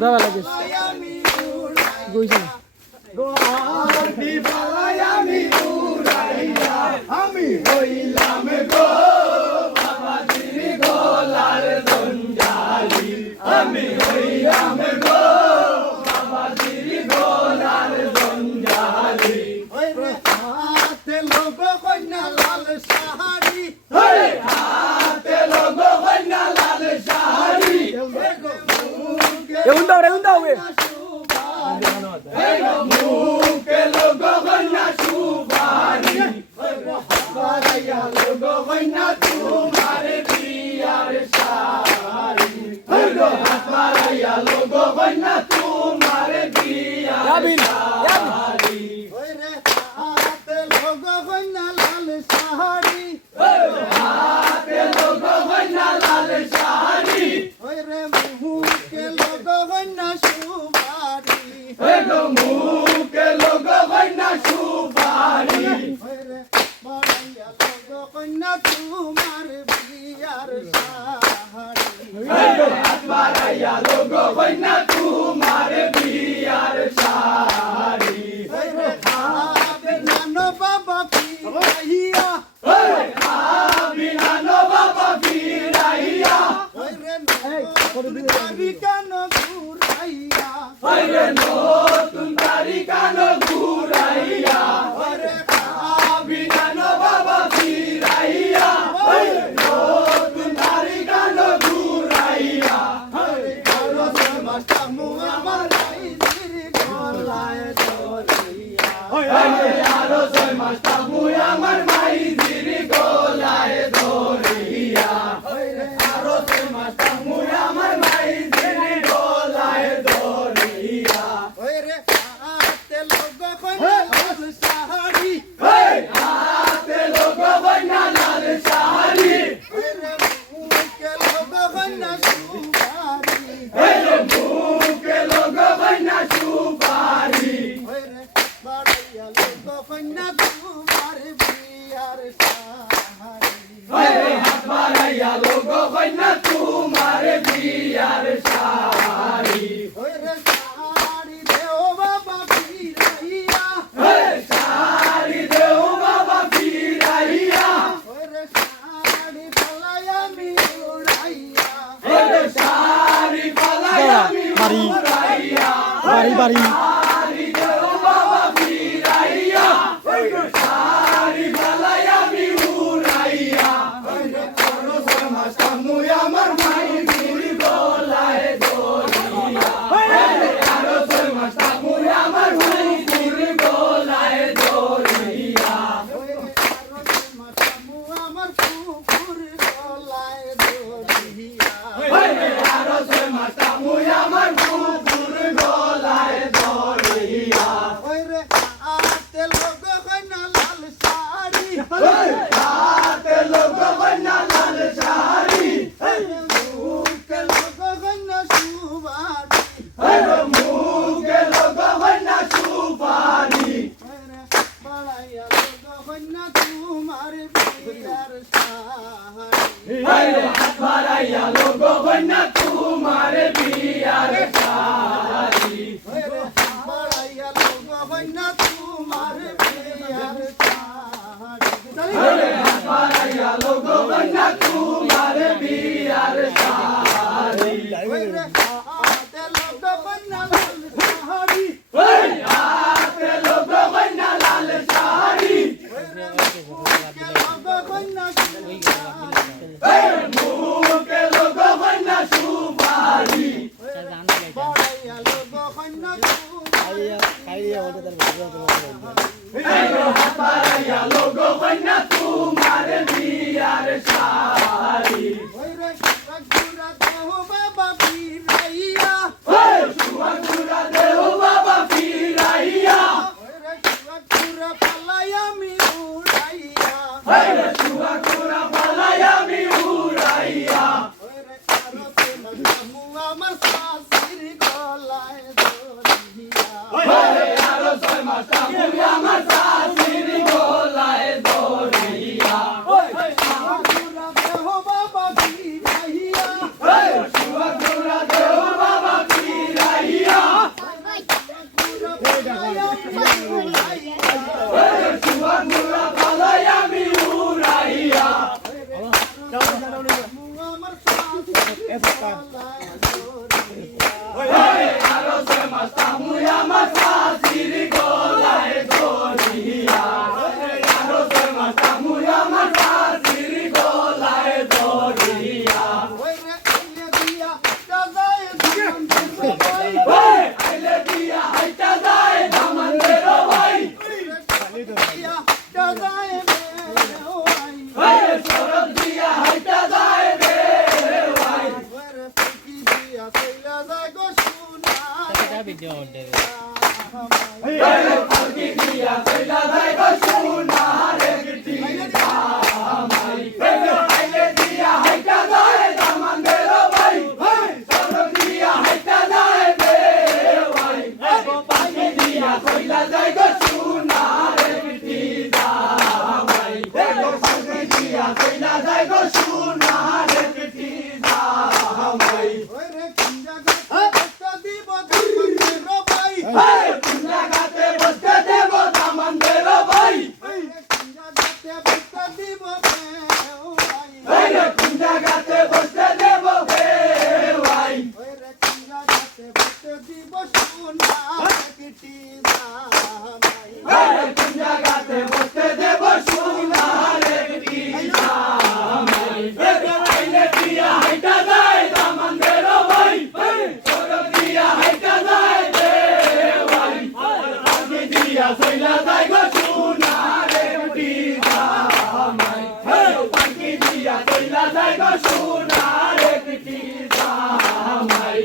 পুরা ভালো গেছে গইছে না গোয়াটি বালাই আমি উড়াইয়া আমি হইলাম গো বাবাজির গলার জঞ্জালি আমি হইলাম গো বাবাজির গলার জঞ্জালি ওরে হাতে লোগো কন্যা লাল শাড়ি ওরে হাতে লোগো কন্যা লাল শাড়ি এ উন্দাও রে উন্দাও এ মুখে লোগো কন্যা সুপারি হাতবাড়াইয়া লোগো কন্যা তোমার বিয়ার শাড়ি হাতবাড়াইয়া লোগো কন্যা তোমার বিয়ার শাড়ি ওরে হাতে লোগো কন্যা লাল শাড়ি হাতে লোগো কন্যা লাল শাড়ি ওরে মুখে লোগো কন্যা সুপারি মুখে লোগো কন্যা সুপারি বাড়াইয়া লোগো কন্যা তোমার বিয়ার শাড়ি হাত বাড়াইয়া লোগো কন্যা তোমার বিয়ার শাড়ি জানো বাবা ফিরাইয়া জানো বাবা ফিরাইয়া কেন ঘুরাইয়া নতুন তারি কেন ঘুরাইয়া বিনানো বাবা ফিরাইয়া নতুন তারি কেন ঘুরাইয়া মাস্টার মুয়া মারাই গলায় ধরিয়া আরো ছয় মাস্টার মুয়া আমার মাই দিরি গলায় ধরিয়া আরো ছয় মাস্টার মুয়া আমার মাই দিরি গলায় ধরিয়া ওরে হাতে লোগো কন্যা লাল শাড়ি হাতে লোগো কন্যা লাল শাড়ি মুখে লোগো কন্যা সুপারি মুখে লোগো কন্যা সুপারি বাড়াইয়া লোগো কন্যা তোমার বিয়ার শাড়ি হাত বাড়াইয়া লোগো কন্যা তোমার বিয়ার শাড়ি শাড়ি দেও বাবা ফিরাইয়া শাড়ি দেও বাবা ফিরাইয়া শাড়ি পালাই আমি উড়াইয়া শাড়ি পালাই আমি উড়াইয়া বাড়ি বাড়ি শাড়ি দেও বাবা ফিরাইয়া শাড়ি পালাই আমি উড়াইয়া মাস্টার মুই আমার মাই দিল গলায় ধরিয়া আরো ছয় মাস্টার মুই আমার মাই দিল গলায় ধরিয়া আমার কুকুর গলায় ধরিয়া আরো ছয় মাস্টার মুই আমার কুকুর গলায় ধরিয়া হাতে লোগো কন্যা লাল শাড়ি হাতে লোগো কন্যা লাল শাড়ি মুখে লোগো কন্যা সুপারি মুখে লোগো কন্যা সুপারি বাড়াইয়া লোগো কন্যা তোমার বিয়ার শাড়ি হাত বাড়াইয়া লোগো কন্যা তোমার বিয়ার শাড়ি বাড়াইয়া লোগো কন্যা তোমার বিয়ার শাড়ি হাত বাড়াইয়া লোগো কন্যা তোমার বিয়ার শাড়ি হাতে লোগো কন্যা লাল শাড়ি হাতে লোগো কন্যা লাল শাড়ি মুখে লোগো কন্যা সুপারি মুখে লোগো কন্যা সুপারি বাড়াইয়া লোগো কন্যা হাত বাড়াইয়া লোগো কন্যা তোমার বিয়ার শাড়ি দেহ বাবা ফিরাইয়া সুয়াগুরা দেহ বাবা ফিরাইয়া পালাই আমি উড়াইয়া সুয়াগুরা পালাই আরসে মাস্তামু আমার ফাঁসির গলায় দড়িয়া আরসে মাস্তামু আমার ফাঁসির গলায় দড়িয়া আইলে দিয়া হাইটা যায় দামানদের ভাই সরব দিয়া হাইটা যায় রে ভাই পালকি দিয়া চইলা যায় গো সোনারে বিটি জামাই আইলে দিয়া হাইটা যায় দামানদের ভাই সরব দিয়া হাইটা যায় রে ভাই পালকি দিয়া চইলা যায় গো সোনারে বিটি জামাই পালকি দিয়া চইলা যায় গো সোনারে বিটি জামাই কোন জায়গাতে বসতে দেব দামানদের ভাই কোন জায়গাতে বসতে দেব হে ভাই কোন জায়গাতে বসতে দেব সোনারে বিটি জামাই আইলে দিয়া হাইটা যায় দামানদের ভাই সরব দিয়া হাইটা যায় রে ভাই পালকি দিয়া চইলা যায় গো সোনারে বিটি জামাই পালকি দিয়া চইলা যায় গো সোনারে বিটি জামাই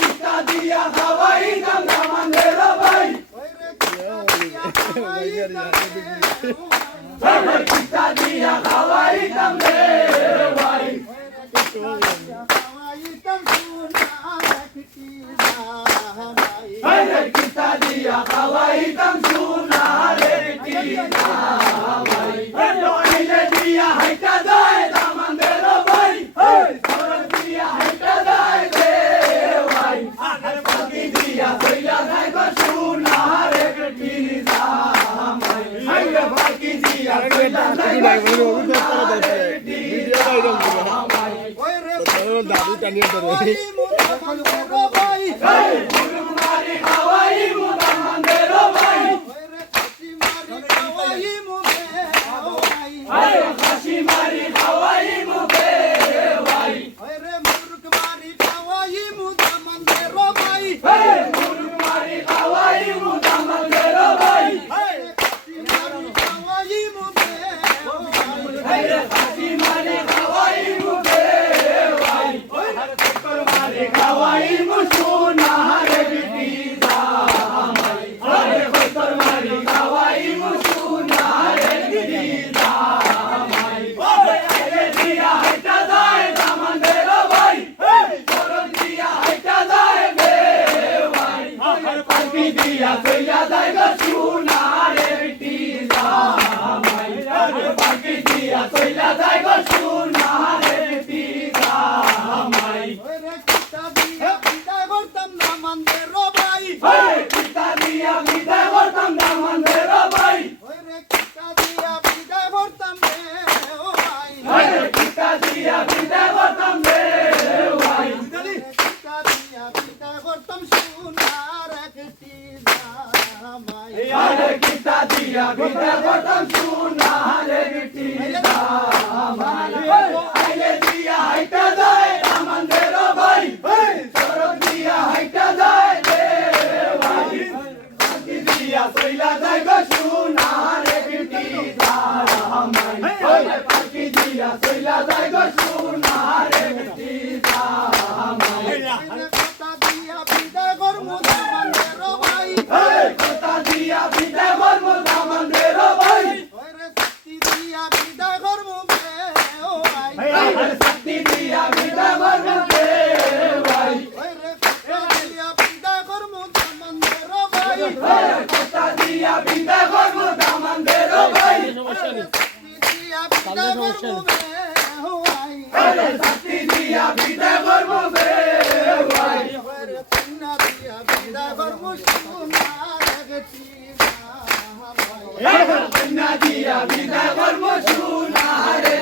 কিতা দিয়া খাওয়াই দাম দামানদের ভাই কিতা দিয়া খাওয়াই দাম রে ভাই কিতা দিয়া খাওয়াই দাম সোনারে বিটি জামাই আইলে দিয়া হাইটা যায় দামানদের ভাই সরব দিয়া হাইটা যায় রে ভাই পালকি দিয়া চইলা যায় গো সোনারে বিটি জামাই পালকি দিয়া চইলা যায় গো সোনারে বিটি জামাই দাদু টানিয়ে ধরে মারি খাওয়াই মুদামানদের ভাই হাসি মারি খাওয়াই মুখে ভাই মুরুখ মারি খাওয়াই মুদামানদের ভাই হাসি মারি খাওয়াই মুখে ভাই মারি খাওয়াই মুসুনারে বিটি জামাই মারি খাওয়াই মুসুনারে বিটি জামাই আইলে দিয়া হাইটা যায় দামানদের ভাই সরব দিয়া হাইটা যায় রে ভাই পালকি দিয়া চইলা যায় গো সোনারে বিটি জামাই পালকি দিয়া চইলা যায় গো সোনারে বিটি জামাই কিতা দিয়া বিদায় করতাম দামানদের ভাই কিতা দিয়া বিদায় করতাম রে ভাই কিতা দিয়া বিদায় করতাম রে ভাই সোনারে বিটি জামাই কিতা দিয়া বিদায় করতাম সোনারে বিটি জামাই আইলে দিয়া হাইটা যায় দামানদের ভাই সরব দিয়া হাইটা যায় রে ভাই পালকি দিয়া চইলা যায় গো সোনারে বিটি জামাই পালকি দিয়া চইলা যায় গো সোনারে বিটি জামাই কথা দিয়া বিদায় করমু দামানদের ভাই কথা দিয়া বিদায় করমু দামানদের ভাই শক্তি দিয়া বিদায় করমু শক্তি দিয়া বিদায় করমু ভাই কথা দিয়া বিদায় করমু দামানদের ভাই শক্তি দিয়া বিদায় করমু ভাই কন্যা দিয়া বিদায় করমু সোনারে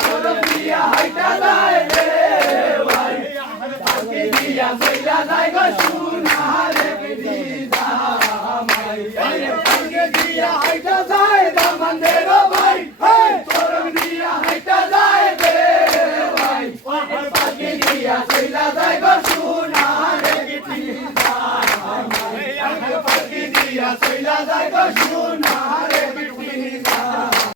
চরম দিয়া হাইটা যায় রে ভাই পাখি দিয়া চইলা যায় গো সোনারে বিধি জামাই পাখি দিয়া হাইটা যায় দামানের ভাই চরম দিয়া হাইটা যায় রে ভাই পাখি দিয়া চইলা যায় গো সোনারে বিধি জামাই পাখি দিয়া চইলা যায় গো সোনা